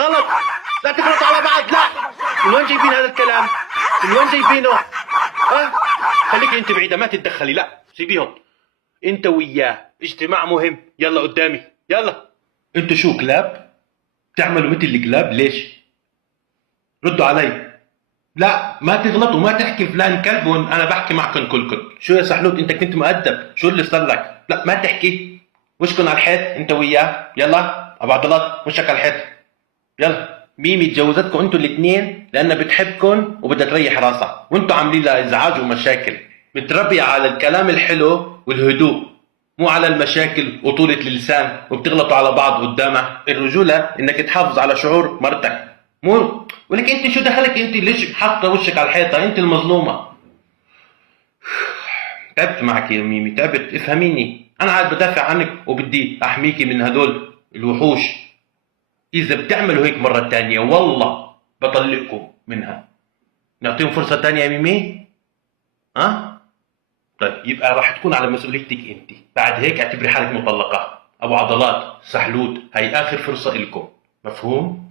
غلط. لا تغلطوا على بعض، لا. من وين جايبين هذا الكلام؟ من وين جايبينه؟ خليك انت بعيدة، ما تتدخلي، لا سيبيهم. انت وياه اجتماع مهم، يلا قدامي يلا. انتوا شو كلاب؟ تعملوا مثل الكلاب ليش؟ ردوا علي. لا ما تغلط وما تحكي فلان كلب وانا بحكي معكم كلكم. شو يا سحلوت انت كنت مؤدب، شو اللي صار لك؟ لا ما تحكي. وشكن على الحيط انت وياه، يلا ابو عضلات وشك على الحيط. يلا ميمي تجوزتكم انتوا الاثنين لانها بتحبكم وبدها تريح راسها، وانتوا عاملين لها ازعاج ومشاكل. متربية على الكلام الحلو والهدوء، مو على المشاكل وطولة اللسان وبتغلطوا على بعض قدامها. الرجولة انك تحافظ على شعور مرتك، مو ولك انت شو دخلك؟ انت ليش حاطه وشك على الحيطة؟ انت المظلومة. تعبت معك يا ميمي، تعبت. افهميني، انا قاعد بدافع عنك وبدي احميكي من هدول الوحوش. اذا بتعملوا هيك مرة تانية والله بطلقكم منها. نعطيهم فرصة تانية يا ميمي؟ طيب يبقى راح تكون على مسؤوليتك انت. بعد هيك اعتبري حالك مطلقة. ابو عضلات، سحلود، هاي اخر فرصة الكم، مفهوم؟